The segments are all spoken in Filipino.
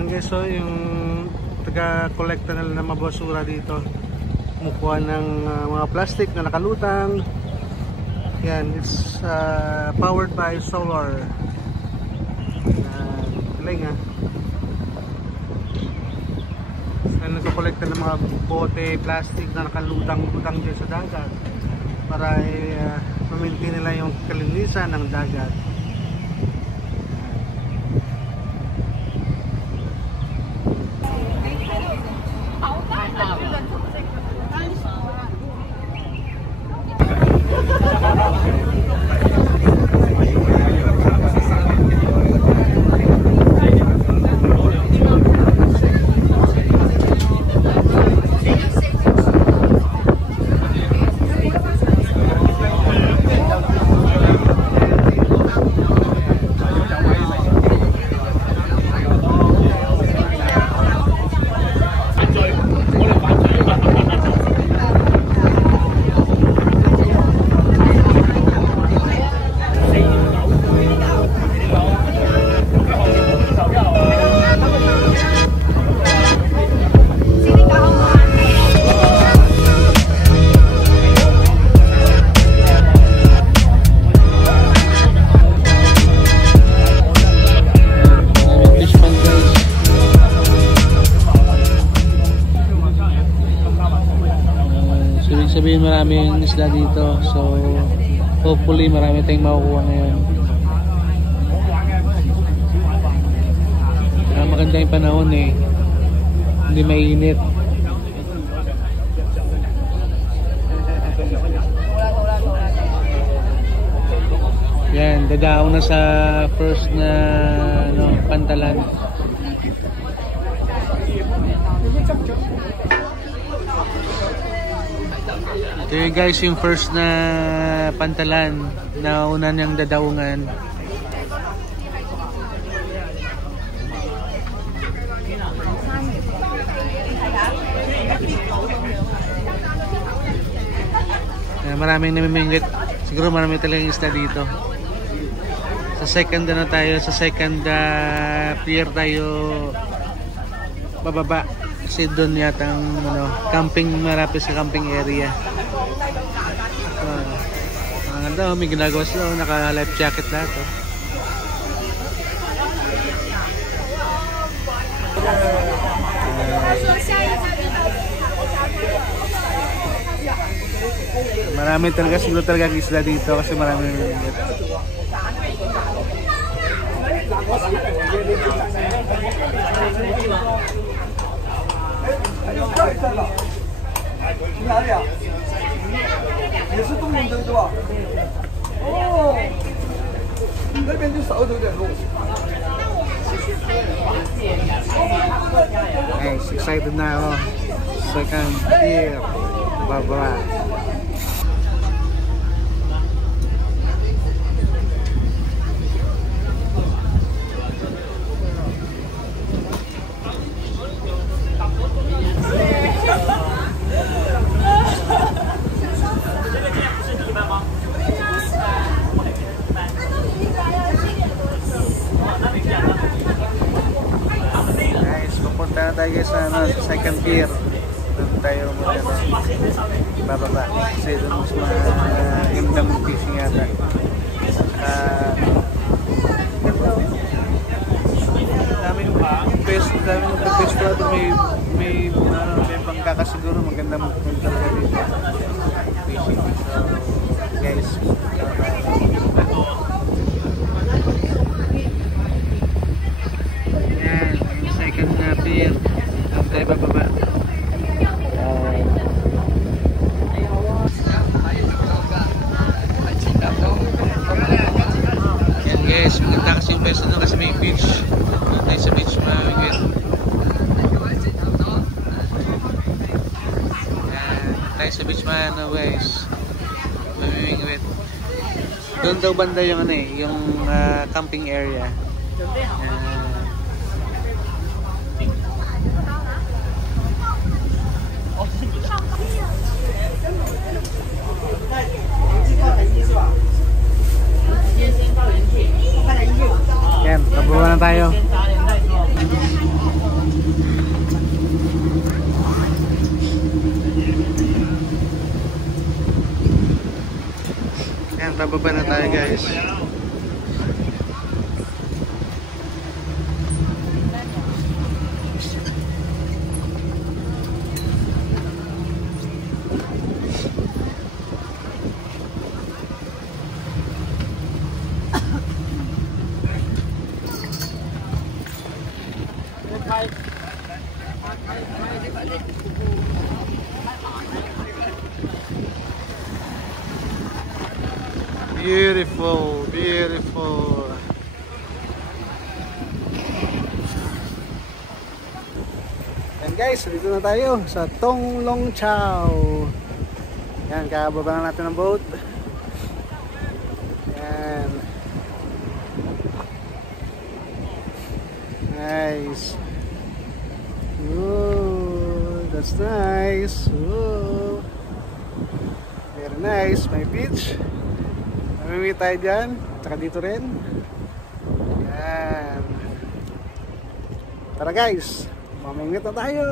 Yan guys, so yung taga-collecta na ng mga basura dito, kumukuha ng mga plastic na nakalutang. Yan, it's powered by solar. Galing ha. So, nagko-collecta ng mga bote, plastic na nakalutang-lutang dyan sa dagat para ma-maintain nila yung kalinisan ng dagat. Sabihin maraming isla dito, so hopefully marami tayong makukuha ngayon. Maganda yung panahon eh, hindi mainit. Yan, dadaaw na sa first na pantalan. Ito yung guys, yung first na pantalan na una niyang dadaungan. Maraming namimingwit. Siguro marami talagang isda dito. Sa second na tayo, sa second pier tayo bababa. Kasi doon yata ang camping, marapit sa camping area. Ang ganda, may ginagawa sila, naka life jacket lahat. Marami talaga, siguro talaga isla dito kasi marami namimingwit. Guys, excited na ako. Second pier. Baba. Punta na tayo guys sa second pier. Doon tayo bababa kasi doon mas magandang fishing yata. Daming pwesto at may bangka siguro, maganda magpunta talaga dito fishing. So guys, pier. Ang tayo bababa. Yan guys, maganda kasi yung pwesto kasi may beach. Doon tayo sa beach mamimingwit. Yan, tayo sa beach guys. Mamimingwit. Doon daw banda yung yung camping area. Yan, kabuha na tayo. Bababa na tayo guys. Beautiful, beautiful. And guys, dito na tayo sa Tung Long Chau. Yan, kababa na natin ng boat. Yan. Nice. Ooh, that's nice. Ooh. Very nice, my beach. Mamimit tayo dyan, tsaka dito rin. Yan. Tara guys, mamimit na tayo.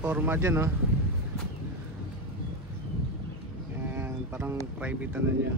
Forma dyan, no? Yan, parang private na niya.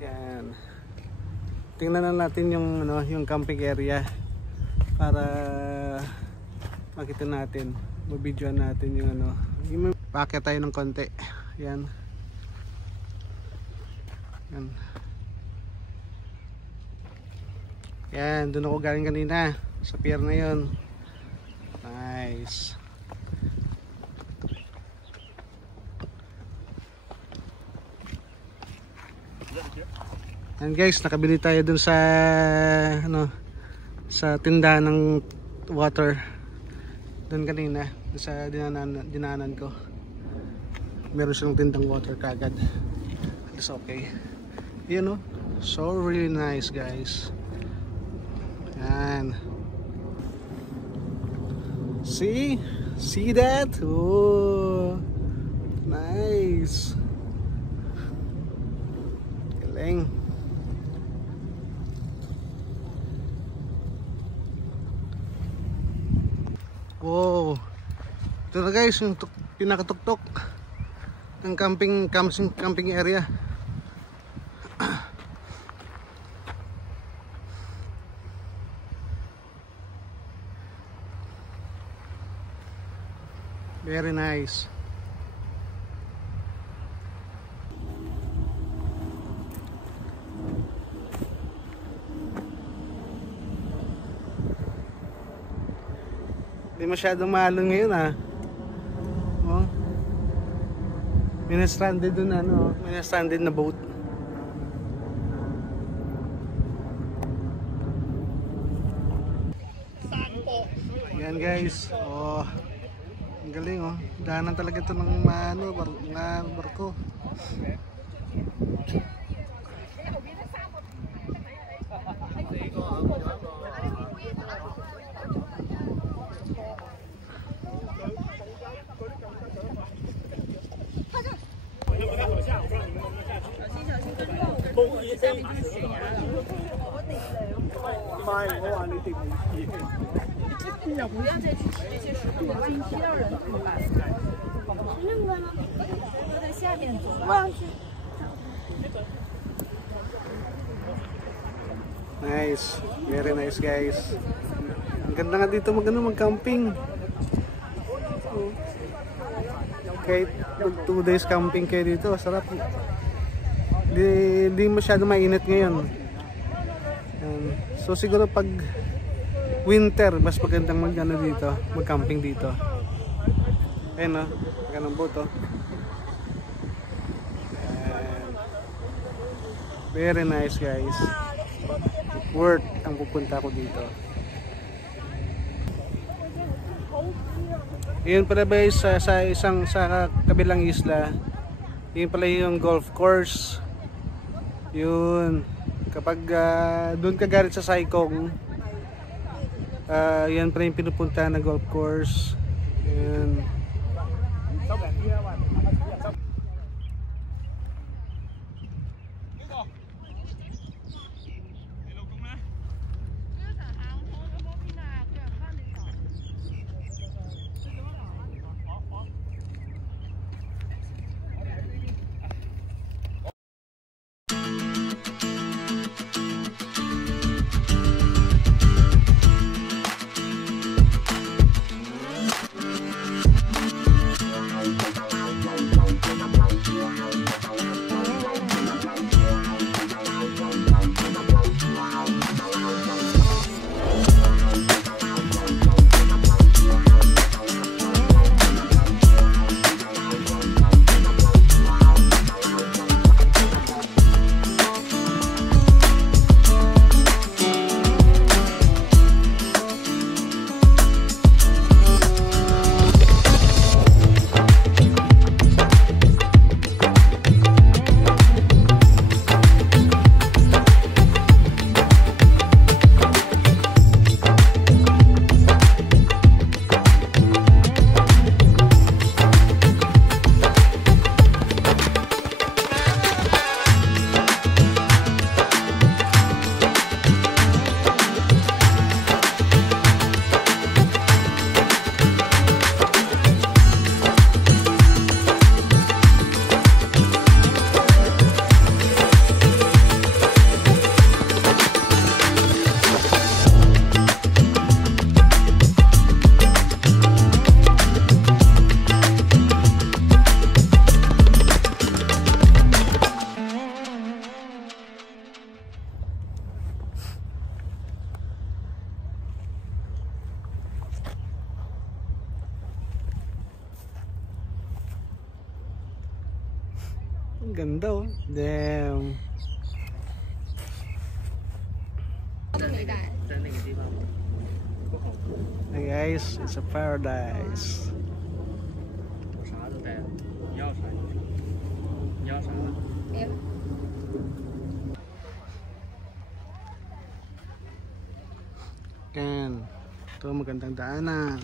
Yan. Tingnan na natin yung ano, yung camping area para makita natin, mabidyoan natin yung ano. Yung packet tayo ng konti. Yan. Yan. Yan, doon ako galing kanina sa pier na yun. Nice. Yan guys, nakabili tayo dun sa ano, sa tindahan ng water doon kanina, sa dinaanan ko. Meron silang tindang water kagad. It's okay. You know, so really nice guys. And see that? Oh, nice. Galing. Wow. Ito na guys, yung pinakatuktok ng camping area. Very nice. Hindi masyadong mahalong ngayon ah. Oh. Mina-stranded dun ano, mina-stranded na boat. Ayan guys. Oh. Ang galing oh. Daanan talaga ito ng ano, barko. Nice, very nice guys. Ang ganda nga dito mag-camping. Kahit 2 days camping kayo dito, sarap. Di masyado mainit ngayon. So siguro pag winter, mas magandang mag-camping dito. Ayun o, magandang boat o. Very nice guys. Worth ang pupunta ko dito. Yun pala guys, sa kabilang isla, yun pala yung golf course. Yun, kapag doon ka galing sa Sai Kung, yan pala yung pinupunta na golf course. Yun. Ang ganda oh. Damn. Hey guys, it's a paradise. Yan. Ito magandang daanan.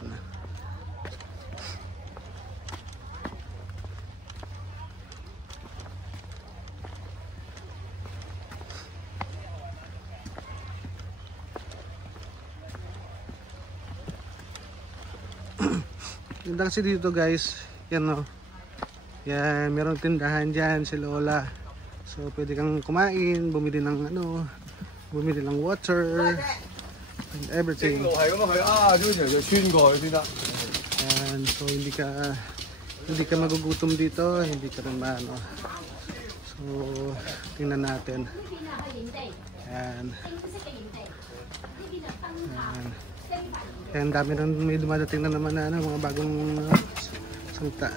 Ganda kasi dito guys, yan o. Yan, meron tindahan dyan si Lola. So pwede kang kumain, bumili ng ano, bumili ng water and everything. Yan, so hindi ka magugutom dito, hindi ka rin maano. So tingnan natin. Yan. Yan. Kaya ang dami nang may dumadating na naman na ano, mga bagong salta.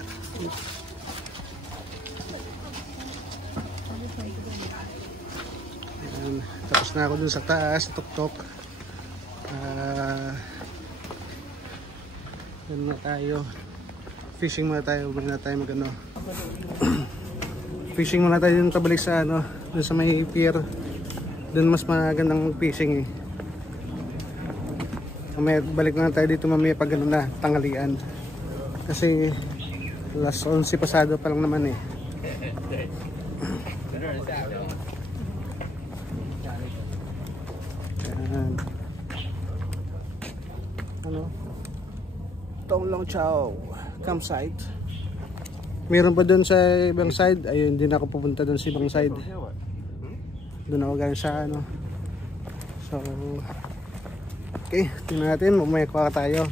Ayan, tapos na ako dun sa taas, tuktok. Yan na tayo. Fishing muna tayo, muna tayo magano. Fishing muna tayo dun pabalik sa ano, dun sa may pier. Dun mas magandang fishing eh. Mamaya, balik na tayo dito mamaya pag gano'n na, tanghalian. Kasi alas 11 pasado pa lang naman eh. Ayan. Ano? Tong Long Chow campsite. Meron pa doon sa ibang side. Ayun, hindi na ako pupunta doon sa ibang side. Doon ako galing sa ano. So okay, tingnan natin, mamaya kuha tayo.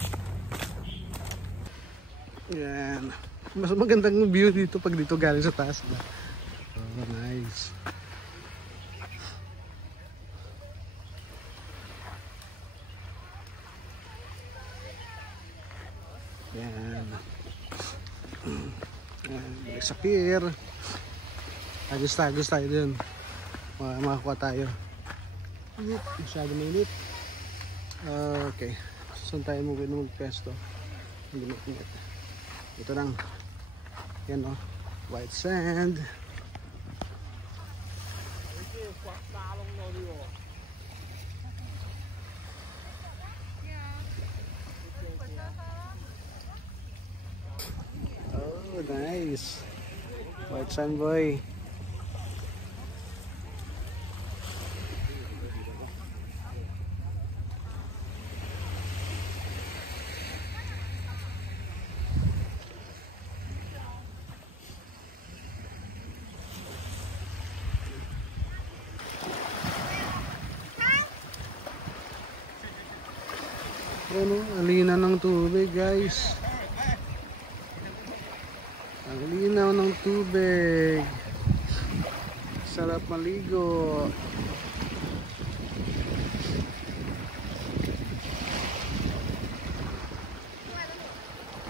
Yan. Mas magandang view dito pag dito galing sa taas. Oh, nice. Yan. Yan, sa pier. Agos tayo dun. makakuha tayo. Masyado mainit. Okay, saan tayo magpesto? Hindi makinit. Ito lang. Yan o, white sand. Oh, nice. White sand boy. Ano, alina ng tubig guys. Ang linaw ng tubig. Sarap maligo.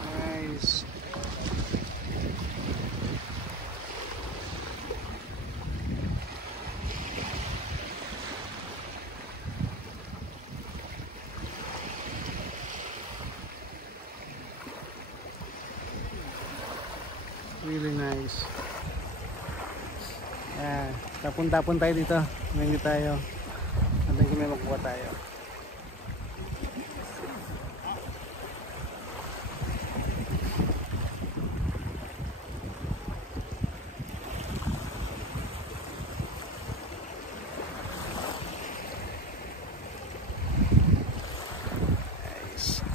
Nice. Really nice. Yeah, tapon-tapon tayo dito. Hindi tayo. Natin kung may makuha tayo. Nice.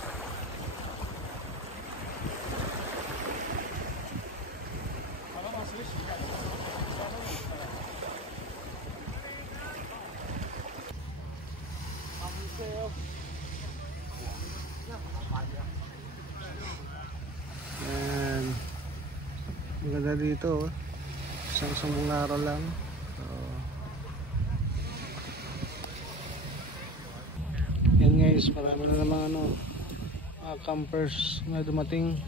Yan. Maganda dito. Isang araw lang. So, yan guys, marami na naman campers na dumating.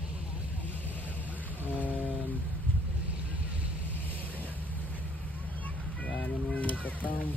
Marami na nagkatang.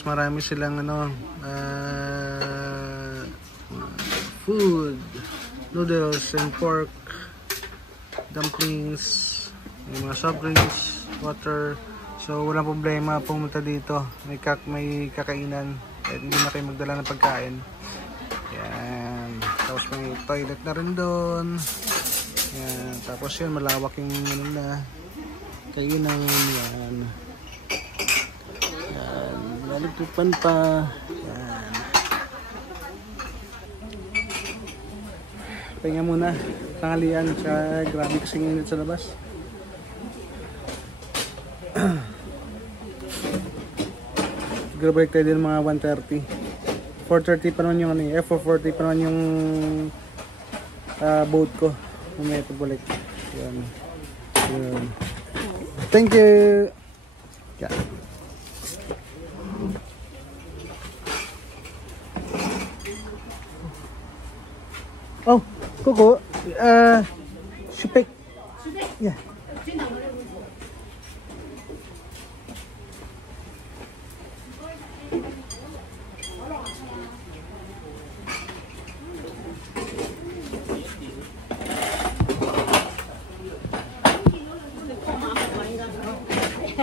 Marami silang food, noodles and pork, dumplings, may mga soft drinks, water. So walang problema pumunta dito. May kakainan kahit hindi na kayo magdala ng pagkain. Yan. Tapos may toilet na rin doon. Yan. Tapos yan, malawak yung kainan. Yan. Nalitupan pa. Yan. Pahinga muna. Tanghalian. Grabe kasing init sa labas. Grabalik tayo din mga 1:30. 4:30 pa naman yung 4:40 pa naman yung boat ko. Mamaya pagbalik. Yan. Yun. Thank you. Yeah. Oh, Coco, Shipek. Yeah.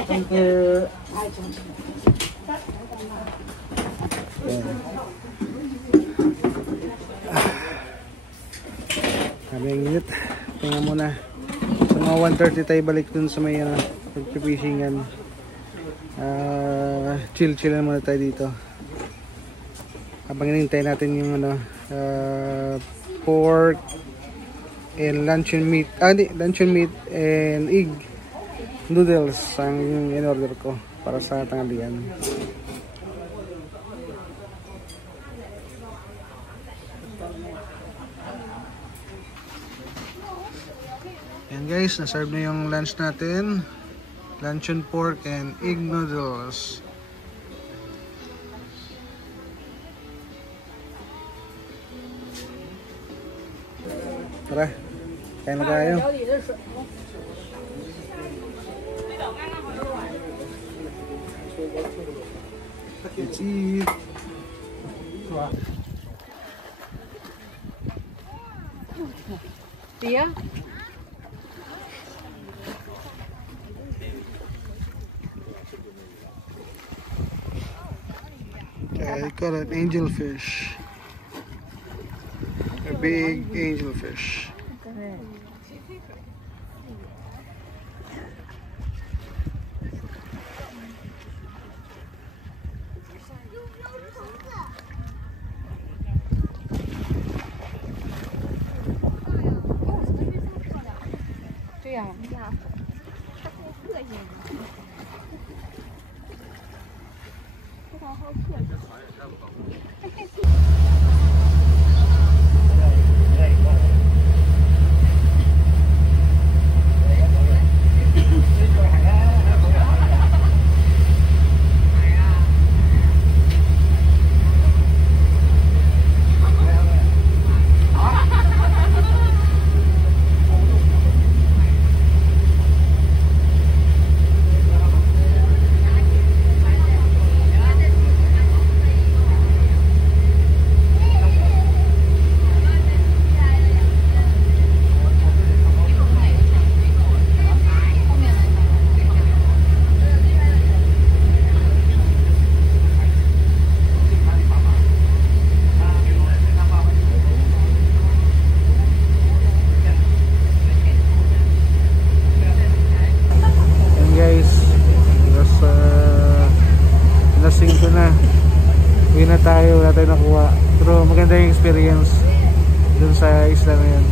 Thank you. Sabi ang init. Tingnan muna. Sa mga 1:30 tayo balik dun sa may pagpipishingan. Chill na muna tayo dito. Habang hinintay natin yung pork and luncheon meat. Luncheon meat and egg noodles ang in-order ko para sa tanghalian. Yan guys, na-serve na yung lunch natin. Luncheon pork and egg noodles. Tara, kain na tayo. Let's eat. Tia? I got an angelfish. A big angelfish. Uwi na tayo, wala tayo nakuha. Pero maganda yung experience dun sa isla na yun.